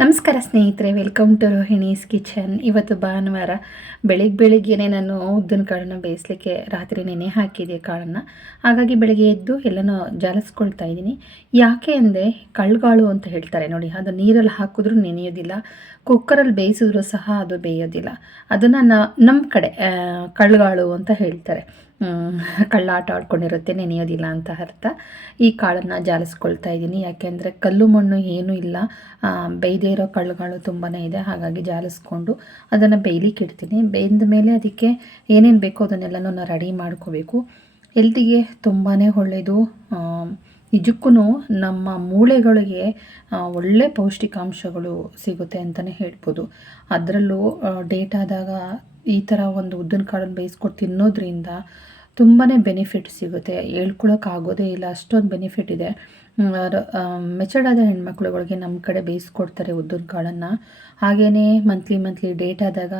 ನಮಸ್ಕಾರ ಸ್ನೇಹಿತರೆ welcome to Rohini's kitchen ಇವತ್ತು ಭಾನುವಾರ ಬೆಳಿಗ್ಗೆ ಬೆಳಿಗ್ಗೆನೆ ನಾನು ಉದ್ದಿನ ಕಾಳನ್ನು ಬೇಯಿಸಲಿಕ್ಕೆ ರಾತ್ರಿ ನೆನೆ ಹಾಕಿದೆ ಕಾಳನ್ನು. ಹಾಗಾಗಿ ಬೆಳಗ್ಗೆ ಎದ್ದು ಎಲ್ಲನೂ ಜಾಲಿಸ್ಕೊಳ್ತಾ ಇದ್ದೀನಿ. ಯಾಕೆ ಅಂದರೆ ಕಳ್ಗಾಳು ಅಂತ ಹೇಳ್ತಾರೆ ನೋಡಿ, ಅದು ನೀರಲ್ಲಿ ಹಾಕಿದ್ರೂ ನೆನೆಯೋದಿಲ್ಲ, ಕುಕ್ಕರಲ್ಲಿ ಬೇಯಿಸಿದ್ರೂ ಸಹ ಅದು ಬೇಯೋದಿಲ್ಲ. ಅದನ್ನು ನಮ್ಮ ಕಡೆ ಕಳ್ಳುಗಾಳು ಅಂತ ಹೇಳ್ತಾರೆ. ಕಳ್ಳಾಟ ಆಡ್ಕೊಂಡಿರುತ್ತೆ, ನೆನೆಯೋದಿಲ್ಲ ಅಂತ ಅರ್ಥ. ಈ ಕಾಳನ್ನು ಜಾಲಿಸ್ಕೊಳ್ತಾ ಇದ್ದೀನಿ. ಯಾಕೆಂದರೆ ಕಲ್ಲು ಮಣ್ಣು ಏನೂ ಇಲ್ಲ. ಬೇಯ್ದೇ ಇರೋ ಕಳ್ಳುಗಳು ತುಂಬಾ ಇದೆ. ಹಾಗಾಗಿ ಜಾಲಿಸ್ಕೊಂಡು ಅದನ್ನು ಬೇಯ್ಲಿಕ್ಕೆ ಇಡ್ತೀನಿ. ಬೇಯ್ದ ಮೇಲೆ ಅದಕ್ಕೆ ಏನೇನು ಬೇಕೋ ಅದನ್ನೆಲ್ಲನೂ ನಾನು ರೆಡಿ ಮಾಡ್ಕೋಬೇಕು. ಹೆಲ್ತಿಗೆ ತುಂಬಾ ಒಳ್ಳೆಯದು ನಿಜಕ್ಕೂ ನಮ್ಮ ಮೂಳೆಗಳಿಗೆ ಒಳ್ಳೆ ಪೌಷ್ಟಿಕಾಂಶಗಳು ಸಿಗುತ್ತೆ ಅಂತಲೇ ಹೇಳ್ಬೋದು. ಅದರಲ್ಲೂ ಡೇಟ್ ಆದಾಗ ಈ ಥರ ಒಂದು ಉದ್ದಿನ ಕಾಳನ್ನು ಬೇಯಿಸ್ಕೊಟ್ಟು ತಿನ್ನೋದ್ರಿಂದ ತುಂಬಾ ಬೆನಿಫಿಟ್ ಸಿಗುತ್ತೆ. ಹೇಳ್ಕೊಳಕ್ಕಾಗೋದೇ ಇಲ್ಲ, ಅಷ್ಟೊಂದು ಬೆನಿಫಿಟ್ ಇದೆ. ಮೆಚರ್ಡ್ ಆದ ಹೆಣ್ಮಕ್ಳುಗಳಿಗೆ ನಮ್ಮ ಕಡೆ ಬೇಯಿಸ್ಕೊಡ್ತಾರೆ ಉದ್ದಿನ ಕಾಳನ್ನು. ಹಾಗೆಯೇ ಮಂತ್ಲಿ ಮಂತ್ಲಿ ಡೇಟ್ ಆದಾಗ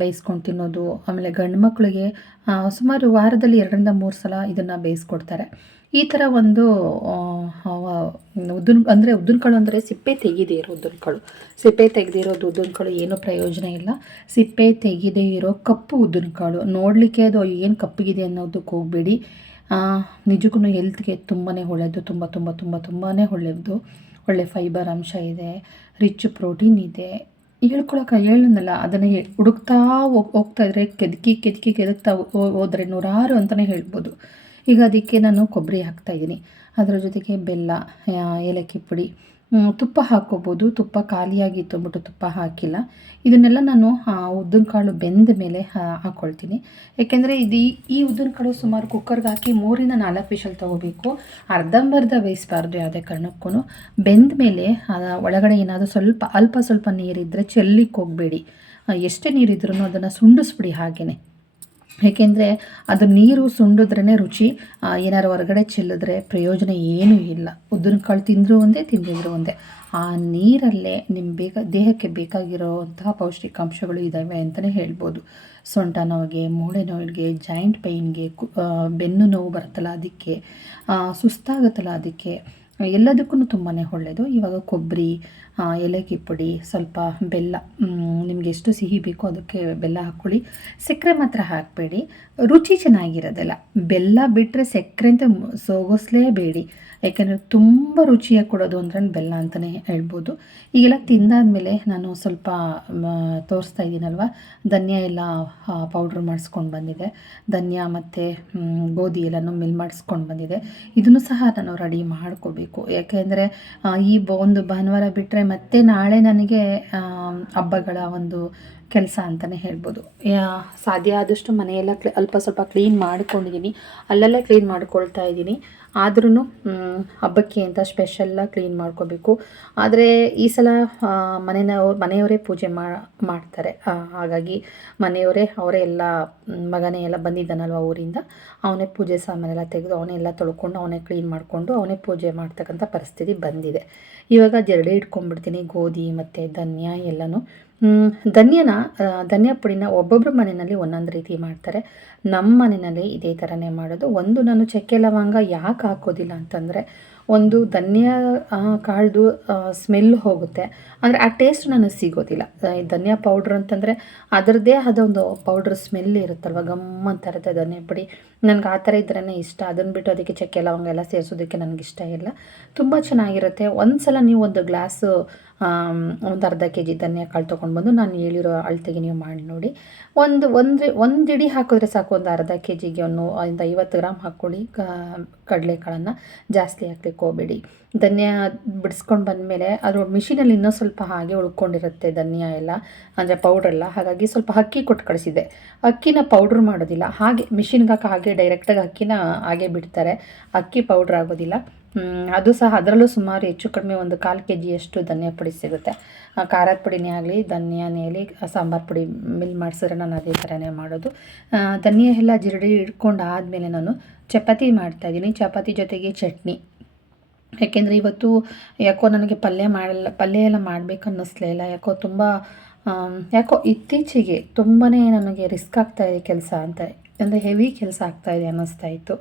ಬೇಯಿಸ್ಕೊಂಡು ತಿನ್ನೋದು. ಆಮೇಲೆ ಗಂಡು ಮಕ್ಕಳಿಗೆ ಸುಮಾರು ವಾರದಲ್ಲಿ ಎರಡರಿಂದ ಮೂರು ಸಲ ಇದನ್ನು ಬೇಯಿಸ್ಕೊಡ್ತಾರೆ. ಈ ಥರ ಒಂದು ಉದ್ದಿನ, ಅಂದರೆ ಉದ್ದಿನ ಕಾಳು ಅಂದರೆ ಸಿಪ್ಪೆ ತೆಗೆದೇ ಇರೋ ಉದ್ದಿನ ಕಾಳು ಸಿಪ್ಪೆ ತೆಗೆದೇ ಇರೋದು ಉದ್ದಿನ ಕಾಳು ಏನೂ ಪ್ರಯೋಜನ ಇಲ್ಲ. ಸಿಪ್ಪೆ ತೆಗೆದೇ ಇರೋ ಕಪ್ಪು ಉದ್ದಿನ ಕಾಳು ನೋಡಲಿಕ್ಕೆ ಅದು ಏನು ಕಪ್ಪಗಿದೆ ಅನ್ನೋದಕ್ಕೆ ಹೋಗಬೇಡಿ. ನಿಜಕ್ಕೂ ಹೆಲ್ತ್ಗೆ ತುಂಬಾ ಒಳ್ಳೆಯದು ತುಂಬ ತುಂಬ ತುಂಬ ತುಂಬಾ ಒಳ್ಳೆಯದು ಒಳ್ಳೆ ಫೈಬರ್ ಅಂಶ ಇದೆ. ರಿಚ್ ಪ್ರೋಟೀನ್ ಇದೆ. ಹೇಳ್ಕೊಳಕ್ಕೆ ಹೇಳನಲ್ಲ ಅದನ್ನು ಹುಡುಕ್ತಾ ಹೋಗ್, ಹೋಗ್ತಾ ಇದ್ರೆ ಕೆದಕಿ ಕೆದಕಿ ಕೆದಕ್ತಾ ಹೋದ್ರೆ ನೂರಾರು ಅಂತಲೇ ಹೇಳ್ಬೋದು. ಈಗ ಅದಕ್ಕೆ ನಾನು ಕೊಬ್ಬರಿ ಹಾಕ್ತಾಯಿದ್ದೀನಿ ಅದರ ಜೊತೆಗೆ ಬೆಲ್ಲ ಏಲಕ್ಕಿ ಪುಡಿ ತುಪ್ಪ ಹಾಕ್ಕೋಬೋದು. ತುಪ್ಪ ಖಾಲಿಯಾಗಿತ್ತು ಅಂದ್ಬಿಟ್ಟು ತುಪ್ಪ ಹಾಕಿಲ್ಲ. ಇದನ್ನೆಲ್ಲ ನಾನು ಉದ್ದಿನ ಕಾಳು ಬೆಂದ ಮೇಲೆ ಹಾಕ್ಕೊಳ್ತೀನಿ ಯಾಕೆಂದರೆ ಇದು ಈ- ಉದ್ದಿನ ಕಾಳು ಸುಮಾರು ಕುಕ್ಕರ್ಗೆ ಹಾಕಿ ಮೂರಿಂದ ನಾಲ್ಕು ವಿಷಲ್ ತೊಗೋಬೇಕು. ಅರ್ಧಂಬರ್ಧ ಬೇಯಿಸಬಾರ್ದು ಯಾವುದೇ ಕಾರಣಕ್ಕೂ. ಬೆಂದ ಮೇಲೆ ಒಳಗಡೆ ಏನಾದರೂ ಸ್ವಲ್ಪ, ಅಲ್ಪ ಸ್ವಲ್ಪ ನೀರಿದ್ದರೆ ಚೆಲ್ಲಿಕ್ಕೆ ಹೋಗಬೇಡಿ. ಎಷ್ಟೇ ನೀರಿದ್ರೂ ಅದನ್ನು ಸುಂಡಿಸ್ಬಿಡಿ ಹಾಗೆಯೇ ಏಕೆಂದರೆ ಅದು ನೀರು ಸುಂಡಿದ್ರೇ ರುಚಿ ಏನಾದ್ರು ಹೊರಗಡೆ ಚೆಲ್ಲಿದ್ರೆ ಪ್ರಯೋಜನ ಏನೂ ಇಲ್ಲ. ಕಾಳು ತಿಂದರೂ ಒಂದೇ, ತಿಂದಿದ್ರು ಒಂದೇ. ಆ ನೀರಲ್ಲೇ ನಿಮ್ಮ ಬೇಗ, ದೇಹಕ್ಕೆ ಬೇಕಾಗಿರೋವಂತಹ ಪೌಷ್ಟಿಕಾಂಶಗಳು ಇದ್ದಾವೆ ಅಂತಲೇ ಹೇಳ್ಬೋದು. ಸೊಂಟ ನೋವಿಗೆ, ಮೂಳೆ ನೋವಿಗೆ, ಜಾಯಿಂಟ್ ಪೈನ್ಗೆ ಬೆನ್ನು ನೋವು ಬರುತ್ತಲ್ಲ ಅದಕ್ಕೆ ಸುಸ್ತಾಗತ್ತಲ್ಲ ಅದಕ್ಕೆ, ಎಲ್ಲದಕ್ಕೂ ತುಂಬಾ ಒಳ್ಳೆಯದು ಇವಾಗ ಕೊಬ್ಬರಿ ಏಲಕ್ಕಿ ಪುಡಿ, ಸ್ವಲ್ಪ ಬೆಲ್ಲ ನಿಮಗೆ ಎಷ್ಟು ಸಿಹಿ ಬೇಕೋ ಅದಕ್ಕೆ ಬೆಲ್ಲ ಹಾಕ್ಕೊಳ್ಳಿ. ಸಕ್ಕರೆ ಮಾತ್ರ ಹಾಕಬೇಡಿ. ರುಚಿ ಚೆನ್ನಾಗಿರೋದಿಲ್ಲ. ಬೆಲ್ಲ ಬಿಟ್ಟರೆ ಸಕ್ಕರೆ ಅಂತ ಸೋಗಿಸ್ಲೇಬೇಡಿ. ಯಾಕೆಂದರೆ ತುಂಬ ರುಚಿಯಾಗಿ ಕೊಡೋದು ಅಂದ್ರೆ ಬೆಲ್ಲ ಅಂತಲೇ ಹೇಳ್ಬೋದು. ಈಗೆಲ್ಲ ತಿಂದಾದ್ಮೇಲೆ ನಾನು ಸ್ವಲ್ಪ ತೋರಿಸ್ತಾ ಇದ್ದೀನಲ್ವ? ಧನ್ಯ ಎಲ್ಲ ಪೌಡ್ರ್ ಮಾಡಿಸ್ಕೊಂಡು ಬಂದಿದೆ. ಧನ್ಯ ಮತ್ತು ಗೋಧಿ ಎಲ್ಲನೂ ಮಿಲ್ ಮಾಡಿಸ್ಕೊಂಡು ಬಂದಿದೆ. ಇದನ್ನು ಸಹ ನಾನು ರೆಡಿ ಮಾಡ್ಕೋಬೇಕು. ಯಾಕೆಂದರೆ ಈ ಒಂದು ಭಾನುವಾರ ಬಿಟ್ಟರೆ ಮತ್ತೆ ನಾಳೆ ನನಗೆ ಹಬ್ಬಗಳ ಒಂದು ಕೆಲಸ ಅಂತಲೇ ಹೇಳ್ಬೋದು. ಸಾಧ್ಯ ಆದಷ್ಟು ಮನೆಯೆಲ್ಲ ಕ್ಲಿ, ಅಲ್ಪ ಸ್ವಲ್ಪ ಕ್ಲೀನ್ ಮಾಡ್ಕೊಂಡಿದ್ದೀನಿ. ಅಲ್ಲೆಲ್ಲ ಕ್ಲೀನ್ ಮಾಡ್ಕೊಳ್ತಾ ಇದ್ದೀನಿ. ಆದ್ರೂ ಹಬ್ಬಕ್ಕೆ ಅಂತ ಸ್ಪೆಷಲ್ಲ ಕ್ಲೀನ್ ಮಾಡ್ಕೋಬೇಕು. ಆದರೆ ಈ ಸಲ ಮನೆನ ಮನೆಯವ್ರು ಪೂಜೆ ಮಾಡ್ತಾರೆ. ಹಾಗಾಗಿ ಮನೆಯವರೇ, ಅವರೇ ಎಲ್ಲ ಮಗನೇ ಎಲ್ಲ ಬಂದಿದ್ದಾನಲ್ವ ಊರಿಂದ, ಅವನೇ ಪೂಜೆ ಸಾಮಾನೆಲ್ಲ ತೆಗೆದು, ಅವನೇ ಎಲ್ಲ ತೊಳ್ಕೊಂಡು, ಅವನೇ ಕ್ಲೀನ್ ಮಾಡಿಕೊಂಡು, ಅವನೇ ಪೂಜೆ ಮಾಡ್ತಕ್ಕಂಥ ಪರಿಸ್ಥಿತಿ ಬಂದಿದೆ. ಇವಾಗ ಜರಡಿ ಇಟ್ಕೊಂಡ್ಬಿಡ್ತೀನಿ. ಗೋಧಿ ಮತ್ತು ಧನ್ಯ ಎಲ್ಲನೂ. ಧನ್ಯನ ಧನ್ಯ ಪುಡಿನ ಒಬ್ಬೊಬ್ಬರ ಮನೆಯಲ್ಲಿ ಒಂದೊಂದು ರೀತಿ ಮಾಡ್ತಾರೆ. ನಮ್ಮ ಮನೆಯಲ್ಲಿ ಇದೇ ಥರನೇ ಮಾಡೋದು. ಒಂದು ನಾನು ಚಕ್ಕೆ ಲವಂಗ ಯಾಕೆ ಹಾಕೋದಿಲ್ಲ ಅಂತಂದರೆ, ಒಂದು ಧನ್ಯ ಕಾಳ್ದು ಸ್ಮೆಲ್ ಹೋಗುತ್ತೆ. ಅಂದರೆ ಆ ಟೇಸ್ಟ್ ನನಗೆ ಸಿಗೋದಿಲ್ಲ. ಧನ್ಯ ಪೌಡ್ರ್ ಅಂತಂದರೆ, ಅದರದ್ದೇ ಆದ ಒಂದು ಪೌಡ್ರ್ ಸ್ಮೆಲ್ ಇರುತ್ತಲ್ವ, ಗಮ್ ಅಂತ ಇರುತ್ತೆ ಧನ್ಯ ಪುಡಿ. ನನಗೆ ಆ ಥರ ಇದ್ರೇ ಇಷ್ಟ. ಅದನ್ನು ಬಿಟ್ಟು ಅದಕ್ಕೆ ಚಕ್ಕೆ ಲವಂಗ ಎಲ್ಲ ಸೇರಿಸೋದಕ್ಕೆ ನನಗೆ ಇಷ್ಟ ಇಲ್ಲ. ತುಂಬ ಚೆನ್ನಾಗಿರುತ್ತೆ. ಒಂದು ಸಲ ನೀವು ಒಂದು ಗ್ಲಾಸು ಒಂದು ಅರ್ಧ ಕೆ ಜಿ ಧನಿಯಾ ಕಾಳು ತೊಗೊಂಡು ಬಂದು ನಾನು ಹೇಳಿರೋ ಅಳತೆಗೆ ನೀವು ಮಾಡಿ ನೋಡಿ. ಒಂದು ಒಂದು ಒಂದು ಇಡಿ ಹಾಕಿದ್ರೆ ಸಾಕು, ಒಂದು ಅರ್ಧ ಕೆ ಜಿಗೆ ಒಂದು ಒಂದು ಐವತ್ತು ಗ್ರಾಮ್ ಹಾಕ್ಕೊಳ್ಳಿ. ಕಡಲೆಕಾಳನ್ನು ಜಾಸ್ತಿ ಹಾಕ್ಲಿಕ್ಕೆ ಹೋಗಬೇಡಿ. ಧನಿಯಾ ಬಿಡಿಸ್ಕೊಂಡು ಬಂದಮೇಲೆ ಅದು ಮಿಷಿನಲ್ಲಿ ಇನ್ನೂ ಸ್ವಲ್ಪ ಹಾಗೆ ಉಳ್ಕೊಂಡಿರುತ್ತೆ ಧನಿಯಾ ಎಲ್ಲ, ಅಂದರೆ ಪೌಡ್ರೆಲ್ಲ ಹಾಗಾಗಿ ಸ್ವಲ್ಪ ಅಕ್ಕಿ ಕೊಟ್ಟು ಕಳಿಸಿದೆ. ಅಕ್ಕಿನ ಪೌಡ್ರ್ ಮಾಡೋದಿಲ್ಲ. ಹಾಗೆ ಮಿಷಿನ್ಗೆ ಹಾಕಿ ಹಾಗೆ ಡೈರೆಕ್ಟಾಗಿ ಅಕ್ಕಿನ ಹಾಗೆ ಬಿಡ್ತಾರೆ. ಅಕ್ಕಿ ಪೌಡ್ರ್ ಆಗೋದಿಲ್ಲ. ಅದು ಸಹ ಅದರಲ್ಲೂ ಸುಮಾರು ಹೆಚ್ಚು ಕಡಿಮೆ ಒಂದು ಕಾಲು ಕೆ ಜಿಯಷ್ಟು ಧನಿಯಾ ಪುಡಿ ಸಿಗುತ್ತೆ. ಖಾರದ ಪುಡಿನೇ ಆಗಲಿ ಧನಿಯಾನೇ ಆಗಲಿ, ಸಾಂಬಾರು ಪುಡಿ, ಮಿಲ್ ಮಾಡಿಸಿದ್ರೆ ನಾನು ಅದೇ ಥರನೇ ಮಾಡೋದು. ಧನಿಯಾ ಎಲ್ಲ ಜಿರಡಿ ಇಟ್ಕೊಂಡು ಆದಮೇಲೆ ನಾನು ಚಪಾತಿ ಮಾಡ್ತಾಯಿದ್ದೀನಿ. ಚಪಾತಿ ಜೊತೆಗೆ ಚಟ್ನಿ. ಯಾಕೆಂದರೆ ಇವತ್ತು ಯಾಕೋ ನನಗೆ ಪಲ್ಯ ಮಾಡಲ್ಲ, ಪಲ್ಯ ಎಲ್ಲ ಮಾಡಬೇಕು ಅನ್ನಿಸ್ಲೇ ಇಲ್ಲ. ಯಾಕೋ ತುಂಬ ಯಾಕೋ ಇತ್ತೀಚೆಗೆ ತುಂಬಾ ನನಗೆ ರಿಸ್ಕ್ ಆಗ್ತಾಯಿದೆ ಕೆಲಸ ಅಂತ, ಅಂದರೆ ಹೆವಿ ಕೆಲಸ ಆಗ್ತಾಯಿದೆ ಅನ್ನಿಸ್ತಾ ಇತ್ತು.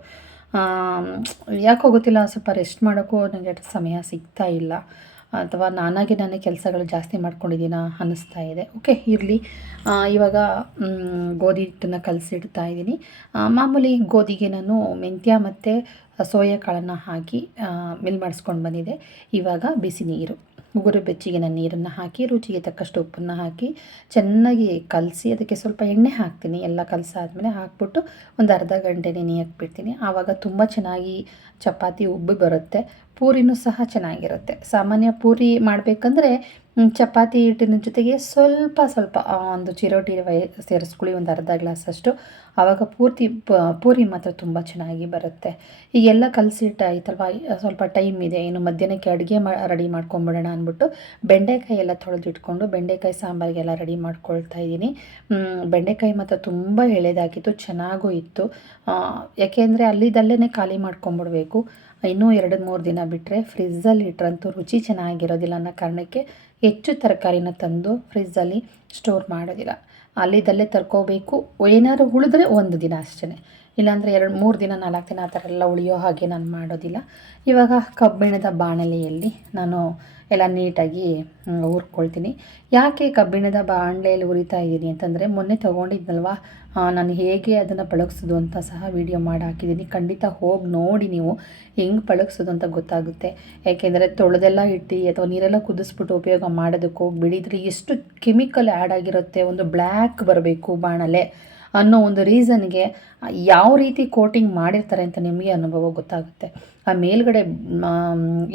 ಯಾಕೋ ಗೊತ್ತಿಲ್ಲ ಸ್ವಲ್ಪ ರೆಸ್ಟ್ ಮಾಡೋಕ್ಕೂ ನನಗೆ ಸಮಯ ಸಿಗ್ತಾ ಇಲ್ಲ. ಅಥವಾ ನಾನಾಗಿ ನಾನೇ ಕೆಲಸಗಳು ಜಾಸ್ತಿ ಮಾಡ್ಕೊಂಡಿದ್ದೀನ ಅನ್ನಿಸ್ತಾ ಇದೆ. ಓಕೆ ಇರಲಿ. ಇವಾಗ ಗೋಧಿ ಹಿಟ್ಟನ್ನು ಕಲಸಿಡ್ತಾ ಇದ್ದೀನಿ. ಮಾಮೂಲಿ ಗೋಧಿಗೆ ನಾನು ಮೆಂತ್ಯ ಮತ್ತು ಸೋಯಾ ಕಾಳನ್ನು ಹಾಕಿ ಮಿಲ್ ಮಾಡಿಸ್ಕೊಂಡು ಬಂದಿದ್ದೆ. ಇವಾಗ ಬಿಸಿ ನೀರು. ಉಗುರು ಬೆಚ್ಚಗಿನ ನೀರನ್ನು ಹಾಕಿ, ರುಚಿಗೆ ತಕ್ಕಷ್ಟು ಉಪ್ಪನ್ನು ಹಾಕಿ, ಚೆನ್ನಾಗಿ ಕಲಸಿ ಅದಕ್ಕೆ ಸ್ವಲ್ಪ ಎಣ್ಣೆ ಹಾಕ್ತೀನಿ. ಎಲ್ಲ ಕಲಸಾದ್ಮೇಲೆ ಹಾಕ್ಬಿಟ್ಟು ಒಂದು ಅರ್ಧ ಗಂಟೆ ನೆನೆಯಕ್ಕೆ ಬಿಡ್ತೀನಿ ಆವಾಗ ತುಂಬ ಚೆನ್ನಾಗಿ ಚಪಾತಿ ಉಬ್ಬಿ ಬರುತ್ತೆ. ಪೂರಿನೂ ಸಹ ಚೆನ್ನಾಗಿರುತ್ತೆ. ಸಾಮಾನ್ಯ ಪೂರಿ ಮಾಡಬೇಕಂದ್ರೆ ಚಪಾತಿ ಹಿಟ್ಟಿನ ಜೊತೆಗೆ ಸ್ವಲ್ಪ ಸ್ವಲ್ಪ ಒಂದು ಚಿರೋಟಿ ವೈ ಸೇರಿಸ್ಕೊಳ್ಳಿ, ಒಂದು ಅರ್ಧ ಗ್ಲಾಸಷ್ಟು. ಆವಾಗ ಪೂರ್ತಿ ಪೂರಿ ಮಾತ್ರ ತುಂಬ ಚೆನ್ನಾಗಿ ಬರುತ್ತೆ. ಈಗೆಲ್ಲ ಕಲಸಿಟ್ಟು ಆಯ್ತಲ್ವ ಸ್ವಲ್ಪ ಟೈಮ್ ಇದೆ, ಇನ್ನು ಮಧ್ಯಾಹ್ನಕ್ಕೆ ಅಡುಗೆ ಮಾ, ರೆಡಿ ಮಾಡ್ಕೊಂಬಿಡೋಣ ಅಂದ್ಬಿಟ್ಟು ಬೆಂಡೆಕಾಯಿ ಎಲ್ಲ ತೊಳೆದಿಟ್ಕೊಂಡು, ಬೆಂಡೆಕಾಯಿ ಸಾಂಬಾರಿಗೆಲ್ಲ ರೆಡಿ ಮಾಡ್ಕೊಳ್ತಾ ಇದ್ದೀನಿ. ಬೆಂಡೆಕಾಯಿ ಮಾತ್ರ ತುಂಬ ಎಳೆದಾಗಿತ್ತು, ಚೆನ್ನಾಗೂ ಇತ್ತು. ಯಾಕೆಂದರೆ ಅಲ್ಲಿದ್ದಲ್ಲೇ ಖಾಲಿ ಮಾಡ್ಕೊಂಬಿಡ್ಬೇಕು. ಇನ್ನೂ ಎರಡು ಮೂರು ದಿನ ಬಿಟ್ಟರೆ ಫ್ರಿಜ್ಜಲ್ಲಿ ಇಟ್ರಂತೂ ರುಚಿ ಚೆನ್ನಾಗಿರೋದಿಲ್ಲ ಅನ್ನೋ ಕಾರಣಕ್ಕೆ ಹೆಚ್ಚು ತರಕಾರಿನ ತಂದು ಫ್ರಿಜ್ಜಲ್ಲಿ ಸ್ಟೋರ್ ಮಾಡೋದಿಲ್ಲ. ಅಲ್ಲಿದ್ದಲ್ಲೇ ತರ್ಕೋಬೇಕು. ಏನಾದ್ರು ಉಳಿದ್ರೆ ಒಂದು ದಿನ ಅಷ್ಟೇ ಇಲ್ಲಾಂದರೆ ಎರಡು ಮೂರು ದಿನ ನಾಲ್ಕು ದಿನ ಆ ಥರ ಎಲ್ಲ ಉಳಿಯೋ ಹಾಗೆ ನಾನು ಮಾಡೋದಿಲ್ಲ. ಇವಾಗ ಕಬ್ಬಿಣದ ಬಾಣಲೆಯಲ್ಲಿ ನಾನು ಎಲ್ಲ ನೀಟಾಗಿ ಹುರ್ಕೊಳ್ತೀನಿ. ಯಾಕೆ ಕಬ್ಬಿಣದ ಬಾಣಲೆಯಲ್ಲಿ ಉರಿತಾ ಇದ್ದೀನಿ ಅಂತಂದರೆ, ಮೊನ್ನೆ ತೊಗೊಂಡಿದ್ನಲ್ವ? ನಾನು ಹೇಗೆ ಅದನ್ನು ಪಳಗಿಸೋದು ಅಂತ ಸಹ ವಿಡಿಯೋ ಮಾಡಿ ಹಾಕಿದ್ದೀನಿ ಖಂಡಿತ ಹೋಗಿ ನೋಡಿ ನೀವು ಹೆಂಗೆ ಪಳಗಿಸೋದು ಅಂತ ಗೊತ್ತಾಗುತ್ತೆ. ಯಾಕೆಂದರೆ ತೊಳೆದೆಲ್ಲ ಇಟ್ಟು ಅಥವಾ ನೀರೆಲ್ಲ ಕುದಿಸ್ಬಿಟ್ಟು ಉಪಯೋಗ ಮಾಡೋದಕ್ಕೆ ಹೋಗ್ಬಿಡಿ. ಇದ್ರೆ ಎಷ್ಟು ಕೆಮಿಕಲ್ ಆ್ಯಡ್ ಆಗಿರುತ್ತೆ, ಒಂದು ಬ್ಲ್ಯಾಕ್ ಬರಬೇಕು ಬಾಣಲೆ. ಅನ್ನೋ ಒಂದು ರೀಸನ್ಗೆ ಯಾವ ರೀತಿ ಕೋಟಿಂಗ್ ಮಾಡಿರ್ತಾರೆ ಅಂತ ನಿಮಗೆ ಅನುಭವ ಗೊತ್ತಾಗುತ್ತೆ. ಆ ಮೇಲ್ಗಡೆ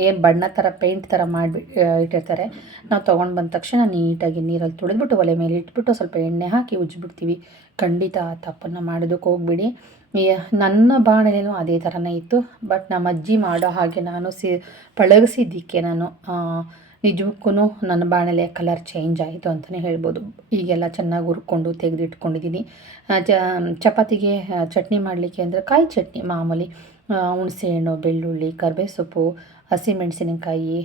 ಏನು ಬಣ್ಣ ಥರ, ಪೇಂಟ್ ಥರ ಮಾಡಿ ಇಟ್ಟಿರ್ತಾರೆ. ನಾವು ತೊಗೊಂಡು ಬಂದ ತಕ್ಷಣ ನೀಟಾಗಿ ನೀರಲ್ಲಿ ತೊಳೆದ್ಬಿಟ್ಟು ಒಲೆ ಮೇಲೆ ಇಟ್ಬಿಟ್ಟು ಸ್ವಲ್ಪ ಎಣ್ಣೆ ಹಾಕಿ ಉಜ್ಜಿಬಿಡ್ತೀವಿ ಖಂಡಿತ ಆ ತಪ್ಪನ್ನು ಮಾಡೋದಕ್ಕೆ ಹೋಗ್ಬಿಡಿ. ನನ್ನ ಬಾಣಲೆನೂ ಅದೇ ಥರನೇ ಇತ್ತು. ಬಟ್ ನಮ್ಮ ಅಜ್ಜಿ ಮಾಡೋ ಹಾಗೆ ನಾನು ಸಿ, ಪಳಗಿಸಿದ್ದಕ್ಕೆ ನಾನು ನಿಜಕ್ಕೂ ನನ್ನ ಬಾಣಲೆಯ ಕಲರ್ ಚೇಂಜ್ ಆಯಿತು ಅಂತಲೇ ಹೇಳ್ಬೋದು. ಈಗೆಲ್ಲ ಚೆನ್ನಾಗಿ ಹುರ್ಕೊಂಡು ತೆಗೆದಿಟ್ಕೊಂಡಿದ್ದೀನಿ ಚ, ಚಪಾತಿಗೆ ಚಟ್ನಿ ಮಾಡಲಿಕ್ಕೆ ಅಂದರೆ ಕಾಯಿ ಚಟ್ನಿ ಮಾಮೂಲಿ. ಹುಣಸೆಹಣ್ಣು, ಬೆಳ್ಳುಳ್ಳಿ ಕರ್ಬೇ ಸೊಪ್ಪು ಹಸಿಮೆಣಸಿನಕಾಯಿ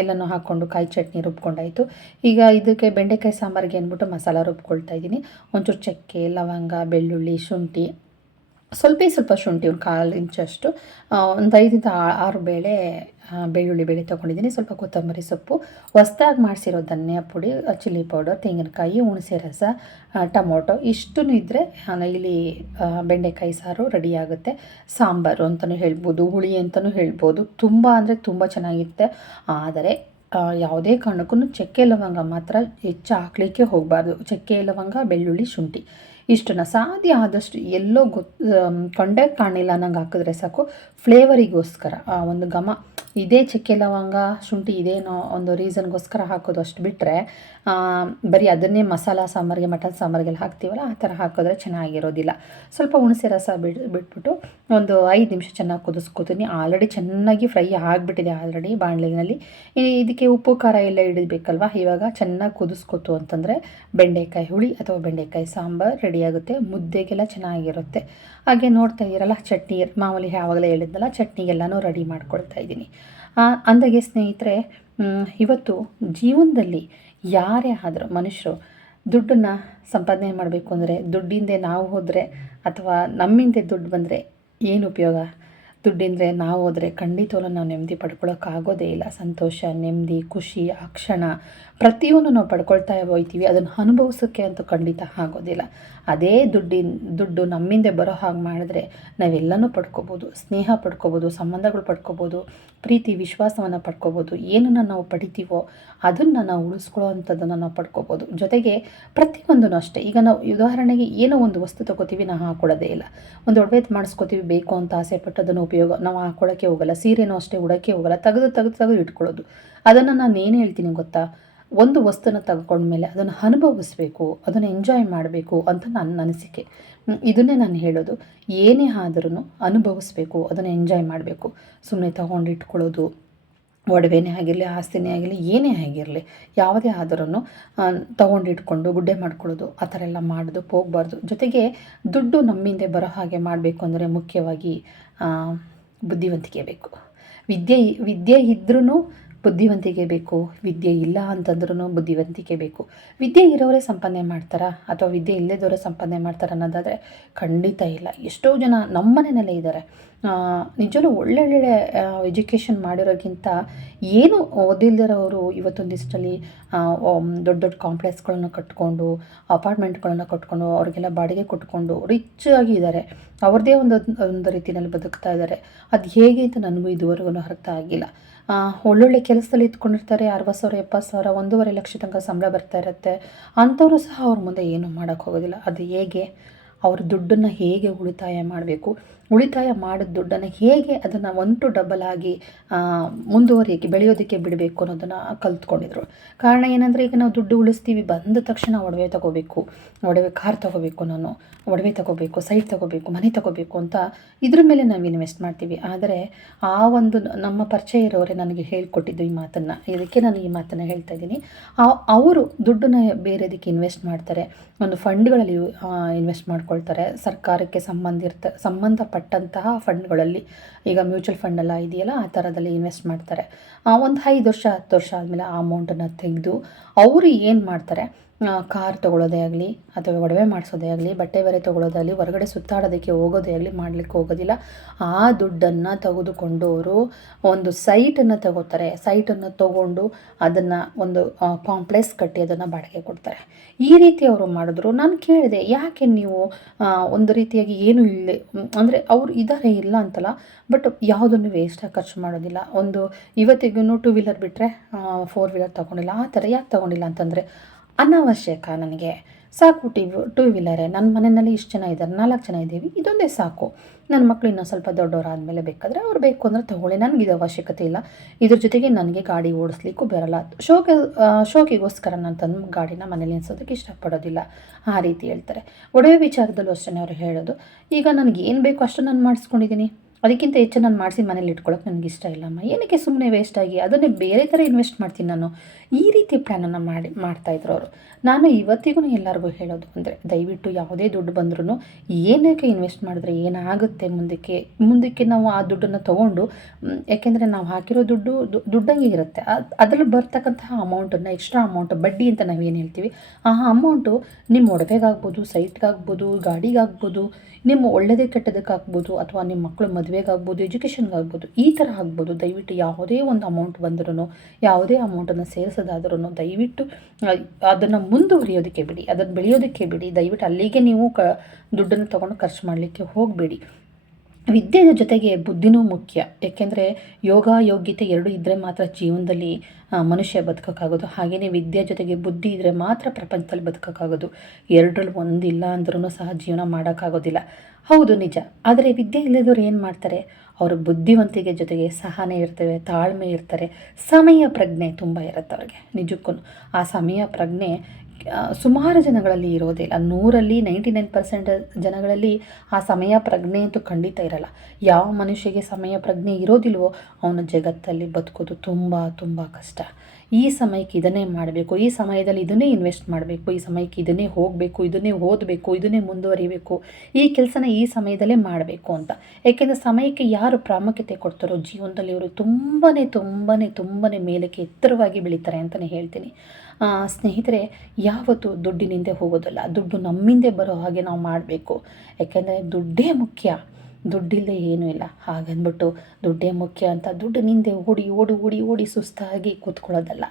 ಎಲ್ಲನೂ ಹಾಕ್ಕೊಂಡು ಕಾಯಿ ಚಟ್ನಿ ರುಬ್ಕೊಂಡಾಯಿತು. ಈಗ ಇದಕ್ಕೆ ಬೆಂಡೆಕಾಯಿ ಸಾಂಬಾರಿಗೆ ಅಂದ್ಬಿಟ್ಟು ಮಸಾಲ ರುಬ್ಕೊಳ್ತಾ ಇದ್ದೀನಿ ಒಂಚೂರು ಚಕ್ಕೆ, ಲವಂಗ, ಬೆಳ್ಳುಳ್ಳಿ, ಶುಂಠಿ. ಸ್ವಲ್ಪ ಸ್ವಲ್ಪ ಶುಂಠಿ, ಒಂದು ಕಾಲು ಇಂಚಷ್ಟು ಒಂದು ಐದಿಂದ ಆರು ಬೇಳೆ ಬೆಳ್ಳುಳ್ಳಿ ಬೇಳೆ ತೊಗೊಂಡಿದ್ದೀನಿ. ಸ್ವಲ್ಪ ಕೊತ್ತಂಬರಿ ಸೊಪ್ಪು, ಹೊಸ್ದಾಗಿ ಮಾಡಿಸಿರೋ ಧನಿಯಾ ಪುಡಿ ಚಿಲ್ಲಿ ಪೌಡರ್, ತೆಂಗಿನಕಾಯಿ, ಹುಣಸೆ ರಸ ಟೊಮೊಟೊ ಇಷ್ಟು ಇದ್ದರೆ ಇಲ್ಲಿ ಬೆಂಡೆಕಾಯಿ ಸಾರು ರೆಡಿಯಾಗುತ್ತೆ ಸಾಂಬಾರು ಅಂತಲೂ ಹೇಳ್ಬೋದು, ಹುಳಿ ಅಂತಲೂ ಹೇಳ್ಬೋದು. ತುಂಬ ಅಂದರೆ ತುಂಬ ಚೆನ್ನಾಗಿರುತ್ತೆ. ಆದರೆ ಯಾವುದೇ ಕಾರಣಕ್ಕೂ ಚಕ್ಕೆ ಲವಂಗ ಮಾತ್ರ ಹೆಚ್ಚು ಹಾಕ್ಲಿಕ್ಕೆ ಹೋಗಬಾರ್ದು. ಚಕ್ಕೆ ಲವಂಗ, ಬೆಳ್ಳುಳ್ಳಿ, ಶುಂಠಿ. ಇಷ್ಟನ್ನು ಸಾಧ್ಯ ಆದಷ್ಟು ಎಲ್ಲೋ ಗೊತ್ತು ಕಂಡೇ ಕಾಣಿಲ್ಲ ನಂಗೆ ಹಾಕಿದ್ರೆ ಸಾಕು. ಫ್ಲೇವರಿಗೋಸ್ಕರ, ಆ ಒಂದು ಘಮ, ಇದೇ ಚಕ್ಕೆ ಲವಂಗ, ಶುಂಠಿ ಇದೇನೋ ಒಂದು ರೀಸನ್ಗೋಸ್ಕರ ಹಾಕೋದು ಅಷ್ಟು ಬಿಟ್ಟರೆ ಬರೀ ಅದನ್ನೇ ಮಸಾಲ, ಸಾಂಬಾರಿಗೆ, ಮಟನ್ ಸಾಂಬಾರಿಗೆಲ್ಲ ಹಾಕ್ತೀವಲ್ಲ, ಆ ಥರ ಹಾಕಿದ್ರೆ ಚೆನ್ನಾಗಿರೋದಿಲ್ಲ. ಸ್ವಲ್ಪ ಹುಣಸೆ ರಸ ಬಿಡ್, ಬಿಟ್ಬಿಟ್ಟು ಒಂದು ಐದು ನಿಮಿಷ ಚೆನ್ನಾಗಿ ಕುದಿಸ್ಕೊತೀನಿ. ಆಲ್ರೆಡಿ ಚೆನ್ನಾಗಿ ಫ್ರೈ ಆಗಿಬಿಟ್ಟಿದೆ ಆಲ್ರೆಡಿ ಬಾಣಲೆನಲ್ಲಿ. ಇದಕ್ಕೆ ಉಪ್ಪು, ಖಾರ ಎಲ್ಲ ಹಿಡಿದ್ಬೇಕಲ್ವ ಇವಾಗ ಚೆನ್ನಾಗಿ ಕುದಿಸ್ಕೋತು ಅಂತಂದರೆ ಬೆಂಡೆಕಾಯಿ ಹುಳಿ ಅಥವಾ ಬೆಂಡೆಕಾಯಿ ಸಾಂಬಾರು ರೆಡಿಯಾಗುತ್ತೆ ಮುದ್ದೆಗೆಲ್ಲ ಚೆನ್ನಾಗಿರುತ್ತೆ. ಹಾಗೆ ನೋಡ್ತಾ ಇದ್ದೀರಲ್ಲ, ಚಟ್ನಿ ಮಾಮೂಲಿ ಯಾವಾಗಲೇ ಹೇಳಿದ್ನಲ್ಲ, ಚಟ್ನಿಗೆಲ್ಲನೂ ರೆಡಿ ಮಾಡ್ಕೊಳ್ತಾ ಇದ್ದೀನಿ. ಅಂದಾಗೆ ಸ್ನೇಹಿತರೆ ಇವತ್ತು ಜೀವನದಲ್ಲಿ ಯಾರೇ ಆದರೂ ಮನುಷ್ಯರು ದುಡ್ಡನ್ನು ಸಂಪಾದನೆ ಮಾಡಬೇಕು ಅಂದರೆ, ದುಡ್ಡಿಂದೆ ನಾವು ಹೋದರೆ ಅಥವಾ ನಮ್ಮಿಂದೆ ದುಡ್ಡು ಬಂದರೆ ಏನು ಉಪಯೋಗ? ದುಡ್ಡಿಂದರೆ ನಾವು ಹೋದರೆ ಖಂಡಿತವೂ ನಾವು ನೆಮ್ಮದಿ ಪಡ್ಕೊಳ್ಳೋಕ್ಕಾಗೋದೇ ಇಲ್ಲ. ಸಂತೋಷ, ನೆಮ್ಮದಿ, ಖುಷಿ, ಆ ಕ್ಷಣ ಪ್ರತಿಯೊಂದು ನಾವು ಪಡ್ಕೊಳ್ತಾ ಹೋಗ್ತೀವಿ. ಅದನ್ನು ಅನುಭವಿಸೋಕ್ಕೆ ಅಂತೂ ಖಂಡಿತ ಆಗೋದಿಲ್ಲ. ಅದೇ ದುಡ್ಡಿನ, ದುಡ್ಡು ನಮ್ಮಿಂದೆ ಬರೋ ಹಾಗೆ ಮಾಡಿದ್ರೆ ನಾವೆಲ್ಲನೂ ಪಡ್ಕೋಬೋದು, ಸ್ನೇಹ ಪಡ್ಕೋಬೋದು, ಸಂಬಂಧಗಳು ಪಡ್ಕೋಬೋದು, ಪ್ರೀತಿ, ವಿಶ್ವಾಸವನ್ನು ಪಡ್ಕೋಬೋದು, ಏನನ್ನು ನಾವು ಪಡಿತೀವೋ ಅದನ್ನು ನಾವು ಉಳಿಸ್ಕೊಳ್ಳೋ ಅಂಥದ್ದನ್ನು ನಾವು ಪಡ್ಕೋಬೋದು. ಜೊತೆಗೆ ಪ್ರತಿಯೊಂದೂ ಅಷ್ಟೇ. ಈಗ ನಾವು ಉದಾಹರಣೆಗೆ ಏನೋ ಒಂದು ವಸ್ತು ತಗೋತೀವಿ ನಾವು ಹಾಕೊಳ್ಳೋದೇ ಇಲ್ಲ. ಒಂದು ಒಡವೆ ಮಾಡಿಸ್ಕೋತೀವಿ, ಬೇಕು ಅಂತ ಆಸೆ ಪಟ್ಟು ಅದನ್ನು ಉಪಯೋಗ, ನಾವು ಹಾಕೊಳ್ಳೋಕ್ಕೆ ಹೋಗಲ್ಲ, ಸೀರೆನೂ ಅಷ್ಟೇ ಉಡೋಕ್ಕೆ ಹೋಗಲ್ಲ, ತೆಗೆದು ತೆಗೆದು ತೆಗೆದು ಇಟ್ಕೊಳ್ಳೋದು. ಅದನ್ನು ನಾನು ಏನು ಹೇಳ್ತೀನಿ ಗೊತ್ತಾ? ಒಂದು ವಸ್ತುನ ಮೇಲೆ ಅದನ್ನು ಅನುಭವಿಸ್ಬೇಕು, ಅದನ್ನು ಎಂಜಾಯ್ ಮಾಡಬೇಕು ಅಂತ ನನ್ನ ಅನಿಸಿಕೆ. ಇದನ್ನೇ ನಾನು ಹೇಳೋದು. ಏನೇ ಆದರೂ ಅನುಭವಿಸ್ಬೇಕು, ಅದನ್ನು ಎಂಜಾಯ್ ಮಾಡಬೇಕು. ಸುಮ್ಮನೆ ತಗೊಂಡಿಟ್ಕೊಳ್ಳೋದು ಒಡವೆನೇ ಆಗಿರಲಿ, ಆಸ್ತಿನೇ ಆಗಿರಲಿ, ಏನೇ ಆಗಿರಲಿ, ಯಾವುದೇ ಆದರೂ ತಗೊಂಡಿಟ್ಕೊಂಡು ಗುಡ್ಡೆ ಮಾಡ್ಕೊಳ್ಳೋದು, ಆ ಥರ ಎಲ್ಲ ಮಾಡೋದು ಹೋಗ್ಬಾರ್ದು ಜೊತೆಗೆ ದುಡ್ಡು ನಮ್ಮಿಂದ ಬರೋ ಹಾಗೆ ಮಾಡಬೇಕು ಅಂದರೆ ಮುಖ್ಯವಾಗಿ ಬುದ್ಧಿವಂತಿಕೆ ಬೇಕು. ವಿದ್ಯೆ ವಿದ್ಯೆ ಇದ್ರೂ ಬುದ್ಧಿವಂತಿಕೆ ಬೇಕು, ವಿದ್ಯೆ ಇಲ್ಲ ಅಂತಂದ್ರೂ ಬುದ್ಧಿವಂತಿಕೆ ಬೇಕು. ವಿದ್ಯೆ ಇರೋರೇ ಸಂಪಾದನೆ ಮಾಡ್ತಾರಾ? ಅಥವಾ ವಿದ್ಯೆ ಇಲ್ಲದವರೇ ಸಂಪಾದನೆ ಮಾಡ್ತಾರ ಅನ್ನೋದಾದರೆ ಖಂಡಿತ ಇಲ್ಲ. ಎಷ್ಟೋ ಜನ ನಮ್ಮ ಮನೆಯಲ್ಲೇ ಇದ್ದಾರೆ. ನಿಜವೂ ಒಳ್ಳೊಳ್ಳೆ ಎಜುಕೇಷನ್ ಮಾಡಿರೋಕ್ಕಿಂತ ಏನು ಓದಿಲ್ದಿರೋರು ಇವತ್ತೊಂದಿಷ್ಟಲ್ಲಿ ದೊಡ್ಡ ದೊಡ್ಡ ಕಾಂಪ್ಲೆಕ್ಸ್ಗಳನ್ನು ಕಟ್ಕೊಂಡು ಅಪಾರ್ಟ್ಮೆಂಟ್ಗಳನ್ನು ಕಟ್ಕೊಂಡು, ಅವ್ರಿಗೆಲ್ಲ ಬಾಡಿಗೆ ಕೊಟ್ಕೊಂಡು ರಿಚ್ ಆಗಿ ಇದ್ದಾರೆ. ಅವ್ರದ್ದೇ ಒಂದು ಒಂದು ರೀತಿಯಲ್ಲಿ ಬದುಕ್ತಾ ಇದ್ದಾರೆ. ಅದು ಹೇಗೆ ಅಂತ ನನಗೂ ಇದುವರೆಗೂ ಅರ್ಥ ಆಗಿಲ್ಲ. ಒಳ್ಳೊಳ್ಳೆ ಕೆಲಸದಲ್ಲಿ ಇದ್ಕೊಂಡಿರ್ತಾರೆ ಅರವತ್ತು ಸಾವಿರ, ಎಪ್ಪತ್ತು ಸಾವಿರ, ಒಂದೂವರೆ ಲಕ್ಷ ತನಕ ಸಂಬಳ ಬರ್ತಾ ಇರುತ್ತೆ. ಅಂಥವರು ಸಹ ಅವ್ರ ಮುಂದೆ ಏನೂ ಮಾಡೋಕ್ಕೆ ಹೋಗೋದಿಲ್ಲ. ಅದು ಹೇಗೆ? ಅವ್ರ ದುಡ್ಡನ್ನು ಹೇಗೆ ಉಳಿತಾಯ ಮಾಡಬೇಕು? ಉಳಿತಾಯ ಮಾಡಿದ ದುಡ್ಡನ್ನು ಹೇಗೆ ಅದನ್ನು ಒನ್ ಟು ಡಬಲ್ ಆಗಿ ಮುಂದುವರಿಯೋಕ್ಕೆ, ಬೆಳೆಯೋದಕ್ಕೆ ಬಿಡಬೇಕು ಅನ್ನೋದನ್ನು ಕಲ್ತ್ಕೊಂಡಿದ್ರು. ಕಾರಣ ಏನಂದರೆ ಈಗ ನಾವು ದುಡ್ಡು ಉಳಿಸ್ತೀವಿ, ಬಂದ ತಕ್ಷಣ ಒಡವೆ ತಗೋಬೇಕು, ಒಡವೆ ಕಾರ್ ತಗೋಬೇಕು ನಾನು, ಒಡವೆ ತಗೋಬೇಕು, ಸೈಟ್ ತಗೋಬೇಕು, ಮನೆ ತಗೋಬೇಕು ಅಂತ ಇದ್ರ ಮೇಲೆ ನಾವು ಇನ್ವೆಸ್ಟ್ ಮಾಡ್ತೀವಿ. ಆದರೆ ಆ ಒಂದು ನಮ್ಮ ಪರಿಚಯ ಇರೋರೆ ನನಗೆ ಹೇಳಿಕೊಟ್ಟಿದ್ದು ಈ ಮಾತನ್ನು. ಇದಕ್ಕೆ ನಾನು ಈ ಮಾತನ್ನು ಹೇಳ್ತಾ ಇದ್ದೀನಿ. ಅವರು ದುಡ್ಡನ್ನ ಬೇರೆದಕ್ಕೆ ಇನ್ವೆಸ್ಟ್ ಮಾಡ್ತಾರೆ. ಒಂದು ಫಂಡ್ಗಳಲ್ಲಿ ಇನ್ವೆಸ್ಟ್ ಮಾಡ್ಕೊಳ್ತಾರೆ. ಸರ್ಕಾರಕ್ಕೆ ಸಂಬಂಧಿರ್ತ ಸಂಬಂಧಪಟ್ಟಂತಹ ಫಂಡ್ಗಳಲ್ಲಿ ಈಗ ಮ್ಯೂಚುವಲ್ ಫಂಡ್ ಎಲ್ಲ ಇದೆಯಲ್ಲ ಆ ಥರದಲ್ಲಿ ಇನ್ವೆಸ್ಟ್ ಮಾಡ್ತಾರೆ. ಒಂದು ಐದು ವರ್ಷ, ಹತ್ತು ವರ್ಷ ಆದಮೇಲೆ ಆ ಅಮೌಂಟನ್ನು ತೆಗೆದು ಅವರು ಏನು ಮಾಡ್ತಾರೆ? ಕಾರ್ ತೊಗೊಳ್ಳೋದೇ ಆಗಲಿ ಅಥವಾ ಒಡವೆ ಮಾಡಿಸೋದೇ ಆಗಲಿ, ಬಟ್ಟೆ ಬೇರೆ ತೊಗೊಳ್ಳೋದಾಗಲಿ ಹೊರಗಡೆ ಸುತ್ತಾಡೋದಕ್ಕೆ ಹೋಗೋದೇ ಆಗಲಿ, ಮಾಡಲಿಕ್ಕೆ ಹೋಗೋದಿಲ್ಲ. ಆ ದುಡ್ಡನ್ನು ತೆಗೆದುಕೊಂಡು ಅವರು ಒಂದು ಸೈಟನ್ನು ತಗೋತಾರೆ. ಸೈಟನ್ನು ತಗೊಂಡು ಅದನ್ನು ಒಂದು ಕಾಂಪ್ಲೆಕ್ಸ್ ಕಟ್ಟಿ ಅದನ್ನು ಬಾಡಿಗೆ ಕೊಡ್ತಾರೆ. ಈ ರೀತಿ ಅವರು ಮಾಡಿದ್ರು. ನಾನು ಕೇಳಿದೆ, ಯಾಕೆ ನೀವು ಒಂದು ರೀತಿಯಾಗಿ ಏನು ಇಲ್ಲ ಅಂದರೆ ಅವ್ರು ಇದ್ದಾರೆ ಇಲ್ಲ ಅಂತಲ್ಲ, ಬಟ್ ಯಾವುದನ್ನು ವೇಸ್ಟಾಗಿ ಖರ್ಚು ಮಾಡೋದಿಲ್ಲ. ಒಂದು ಇವತ್ತಿಗೂ ಟೂ ವೀಲರ್ ಬಿಟ್ಟರೆ ಫೋರ್ ವೀಲರ್ ತೊಗೊಂಡಿಲ್ಲ. ಆ ಥರ ಯಾಕೆ ತೊಗೊಂಡಿಲ್ಲ ಅಂತಂದರೆ ಅನಾವಶ್ಯಕ ನನಗೆ. ಸಾಕು ಟಿ ಟೂ ವೀಲರೇ ನನ್ನ ಮನೆಯಲ್ಲಿ ಇಷ್ಟು ಜನ ಇದ್ದಾರೆ, ನಾಲ್ಕು ಜನ ಇದ್ದೀವಿ, ಇದೊಂದೇ ಸಾಕು. ನನ್ನ ಮಕ್ಕಳು ಇನ್ನೂ ಸ್ವಲ್ಪ ದೊಡ್ಡವರಾದಮೇಲೆ ಬೇಕಾದರೆ ಅವ್ರು ಬೇಕು ಅಂದರೆ ತೊಗೊಳ್ಳಿ, ನನಗೆ ಇದು ಅವಶ್ಯಕತೆ ಇಲ್ಲ. ಇದ್ರ ಜೊತೆಗೆ ನನಗೆ ಗಾಡಿ ಓಡಿಸ್ಲಿಕ್ಕೂ ಬರಲ್ಲ. ಶೋಕೆ ಶೋಕಿಗೋಸ್ಕರ ನಾನು ತಂದು ಗಾಡಿನ ಮನೇಲಿ ನಿಲ್ಸೋದಕ್ಕೆ ಇಷ್ಟಪಡೋದಿಲ್ಲ. ಆ ರೀತಿ ಹೇಳ್ತಾರೆ. ಒಡವೆ ವಿಚಾರದಲ್ಲೂ ಅಷ್ಟೇ ಅವರು ಹೇಳೋದು. ಈಗ ನನಗೆ ಏನು ಬೇಕು ಅಷ್ಟು ನಾನು ಮಾಡಿಸ್ಕೊಂಡಿದ್ದೀನಿ ಅದಕ್ಕಿಂತ ಹೆಚ್ಚು ನಾನು ಮಾಡಿಸಿ ಮನೇಲಿ ಇಟ್ಕೊಳ್ಳೋಕೆ ನನಗೆ ಇಷ್ಟ ಇಲ್ಲಮ್ಮ. ಏನಕ್ಕೆ ಸುಮ್ಮನೆ ವೇಸ್ಟಾಗಿ ಅದನ್ನೇ ಬೇರೆ ಥರ ಇನ್ವೆಸ್ಟ್ ಮಾಡ್ತೀನಿ ನಾನು. ಈ ರೀತಿ ಪ್ಲ್ಯಾನನ್ನು ಮಾಡಿ ಮಾಡ್ತಾಯಿದ್ರು ಅವರು. ನಾನು ಇವತ್ತಿಗೂ ಎಲ್ಲರಿಗೂ ಹೇಳೋದು ಅಂದರೆ, ದಯವಿಟ್ಟು ಯಾವುದೇ ದುಡ್ಡು ಬಂದ್ರೂ ಏನಕ್ಕೆ ಇನ್ವೆಸ್ಟ್ ಮಾಡಿದ್ರೆ ಏನಾಗುತ್ತೆ ಮುಂದಕ್ಕೆ? ಮುಂದಕ್ಕೆ ನಾವು ಆ ದುಡ್ಡನ್ನು ತೊಗೊಂಡು ಯಾಕೆಂದರೆ ನಾವು ಹಾಕಿರೋ ದುಡ್ಡು ದುಡ್ಡಂಗೆ ಇರುತ್ತೆ. ಅದರಲ್ಲಿ ಬರ್ತಕ್ಕಂತಹ ಅಮೌಂಟನ್ನು ಎಕ್ಸ್ಟ್ರಾ ಅಮೌಂಟ್ ಬಡ್ಡಿ ಅಂತ ನಾವು ಏನು ಹೇಳ್ತೀವಿ? ಆ ಅಮೌಂಟು ನಿಮ್ಮ ಒಡವೆಗಾಗ್ಬೋದು ಸೈಟ್ಗಾಗ್ಬೋದು ಗಾಡಿಗಾಗ್ಬೋದು, ನಿಮ್ಮ ಒಳ್ಳೆಯದೇ ಕೆಟ್ಟದಕ್ಕಾಗ್ಬೋದು, ಅಥವಾ ನಿಮ್ಮ ಮಕ್ಕಳು ಮದುವೆಗಾಗ್ಬೋದು ಎಜುಕೇಷನ್ಗಾಗ್ಬೋದು ಈ ಥರ ಆಗ್ಬೋದು. ದಯವಿಟ್ಟು ಯಾವುದೇ ಒಂದು ಅಮೌಂಟ್ ಬಂದ್ರೂ ಯಾವುದೇ ಅಮೌಂಟನ್ನು ಸೇರಿಸೋದಾದ್ರೂ ದಯವಿಟ್ಟು ಅದನ್ನು ಮುಂದುವರಿಯೋದಕ್ಕೆ ಬಿಡಿ. ಅದನ್ನು ಬೆಳೆಯೋದಕ್ಕೆ ಬಿಡಿ. ದಯವಿಟ್ಟು ಅಲ್ಲಿಗೆ ನೀವು ಕ, ದುಡ್ಡನ್ನು ತೊಗೊಂಡು ಖರ್ಚು ಮಾಡಲಿಕ್ಕೆ ಹೋಗಬೇಡಿ. ವಿದ್ಯೆಯ ಜೊತೆಗೆ ಬುದ್ಧಿನೂ ಮುಖ್ಯ. ಏಕೆಂದರೆ ಯೋಗ, ಯೋಗ್ಯತೆ ಎರಡು ಇದ್ದರೆ ಮಾತ್ರ ಜೀವನದಲ್ಲಿ ಮನುಷ್ಯ ಬದುಕೋಕ್ಕಾಗೋದು. ಹಾಗೆಯೇ ವಿದ್ಯೆ ಜೊತೆಗೆ ಬುದ್ಧಿ ಇದ್ದರೆ ಮಾತ್ರ ಪ್ರಪಂಚದಲ್ಲಿ ಬದುಕೋಕ್ಕಾಗೋದು. ಎರಡರಲ್ಲಿ ಒಂದಿಲ್ಲ ಅಂದ್ರೂ ಸಹ ಜೀವನ ಮಾಡೋಕ್ಕಾಗೋದಿಲ್ಲ. ಹೌದು, ನಿಜ. ಆದರೆ ವಿದ್ಯೆ ಇಲ್ಲದವ್ರು ಏನು ಮಾಡ್ತಾರೆ? ಅವರು ಬುದ್ಧಿವಂತಿಕೆ ಜೊತೆಗೆ ಸಹನೆ ಇರ್ತವೆ, ತಾಳ್ಮೆ ಇರ್ತಾರೆ. ಸಮಯ ಪ್ರಜ್ಞೆ ತುಂಬ ಇರುತ್ತೆ ಅವ್ರಿಗೆ ನಿಜಕ್ಕೂ ಆ ಸಮಯ ಪ್ರಜ್ಞೆ ಸುಮಾರು ಜನಗಳಲ್ಲಿ ಇರೋದಿಲ್ಲ ನೂರಲ್ಲಿ ನೈಂಟಿ ನೈನ್ ಪರ್ಸೆಂಟ್ ಜನಗಳಲ್ಲಿ ಆ ಸಮಯ ಪ್ರಜ್ಞೆ ಅಂತೂ ಖಂಡಿತ ಇರಲ್ಲ. ಯಾವ ಮನುಷ್ಯಗೆ ಸಮಯ ಪ್ರಜ್ಞೆ ಇರೋದಿಲ್ವೋ ಅವನ ಜಗತ್ತಲ್ಲಿ ಬದುಕೋದು ತುಂಬ ತುಂಬ ಕಷ್ಟ. ಈ ಸಮಯಕ್ಕೆ ಇದನ್ನೇ ಮಾಡಬೇಕು, ಈ ಸಮಯದಲ್ಲಿ ಇದನ್ನೇ ಇನ್ವೆಸ್ಟ್ ಮಾಡಬೇಕು, ಈ ಸಮಯಕ್ಕೆ ಇದನ್ನೇ ಹೋಗಬೇಕು, ಇದನ್ನೇ ಓದಬೇಕು, ಇದನ್ನೇ ಮುಂದುವರಿಬೇಕು, ಈ ಕೆಲಸನ ಈ ಸಮಯದಲ್ಲೇ ಮಾಡಬೇಕು ಅಂತ. ಯಾಕೆಂದರೆ ಸಮಯಕ್ಕೆ ಯಾರು ಪ್ರಾಮುಖ್ಯತೆ ಕೊಡ್ತಾರೋ ಜೀವನದಲ್ಲಿ ಅವರು ತುಂಬಾ ತುಂಬಾ ತುಂಬಾ ಮೇಲಕ್ಕೆ ಎತ್ತರವಾಗಿ ಬೆಳೀತಾರೆ ಅಂತಲೇ ಹೇಳ್ತೀನಿ. ಸ್ನೇಹಿತರೆ, ಯಾವತ್ತು ದುಡ್ಡಿನಿಂದೆ ಹೋಗೋದಲ್ಲ. ದುಡ್ಡು ನಮ್ಮಿಂದೆ ಬರೋ ಹಾಗೆ ನಾವು ಮಾಡಬೇಕು. ಯಾಕೆಂದರೆ ದುಡ್ಡೇ ಮುಖ್ಯ. ದುಡ್ಡಿಲ್ಲದೆ ಏನೂ ಇಲ್ಲ. ಹಾಗಂದ್ಬಿಟ್ಟು ದುಡ್ಡೇ ಮುಖ್ಯ ಅಂತ ದುಡ್ಡು ನಿಂದೆ ಓಡಿ ಓಡಿ ಓಡಿ ಓಡಿ ಸುಸ್ತಾಗಿ ಕೂತ್ಕೊಳ್ಳೋದಲ್ಲ.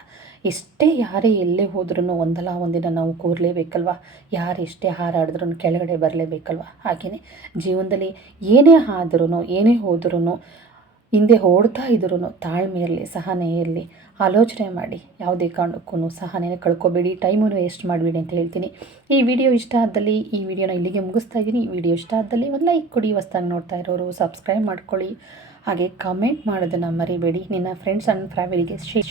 ಎಷ್ಟೇ ಯಾರೇ ಎಲ್ಲೇ ಹೋದ್ರೂ ಒಂದಲ್ಲ ಒಂದಿನ ನಾವು ಕೂರಲೇಬೇಕಲ್ವ? ಯಾರು ಎಷ್ಟೇ ಹಾರಾಡಿದ್ರೂ ಕೆಳಗಡೆ ಬರಲೇಬೇಕಲ್ವ? ಹಾಗೆಯೇ ಜೀವನದಲ್ಲಿ ಏನೇ ಆದ್ರೂ ಏನೇ ಹೋದ್ರೂ ಹಿಂದೆ ಓಡ್ತಾ ಇದ್ರೂ ತಾಳ್ಮೆ ಇರಲಿ ಸಹನೆ ಇರಲಿ ಆಲೋಚನೆ ಮಾಡಿ. ಯಾವುದೇ ಕಾರಣಕ್ಕೂ ಸಹನೆ ಕಳ್ಕೊಬೇಡಿ. ಟೈಮನ್ನು ವೇಸ್ಟ್ ಮಾಡಬೇಡಿ ಅಂತ ಹೇಳ್ತೀನಿ. ಈ ವಿಡಿಯೋ ಇಷ್ಟ ಆದಲ್ಲಿ, ಈ ವಿಡಿಯೋನ ಇಲ್ಲಿಗೆ ಮುಗಿಸ್ತಾ ಇದ್ದೀನಿ. ಈ ವಿಡಿಯೋ ಇಷ್ಟ ಆದಲ್ಲಿ ಒಂದು ಲೈಕ್ ಕೊಡಿ. ಹೊಸ್ದಾಗಿ ನೋಡ್ತಾ ಇರೋರು ಸಬ್ಸ್ಕ್ರೈಬ್ ಮಾಡ್ಕೊಳ್ಳಿ. ಹಾಗೆ ಕಮೆಂಟ್ ಮಾಡೋದನ್ನು ಮರಿಬೇಡಿ. ನಿನ್ನ ಫ್ರೆಂಡ್ಸ್ ಆ್ಯಂಡ್ ಫ್ಯಾಮಿಲಿಗೆ ಶೇರ್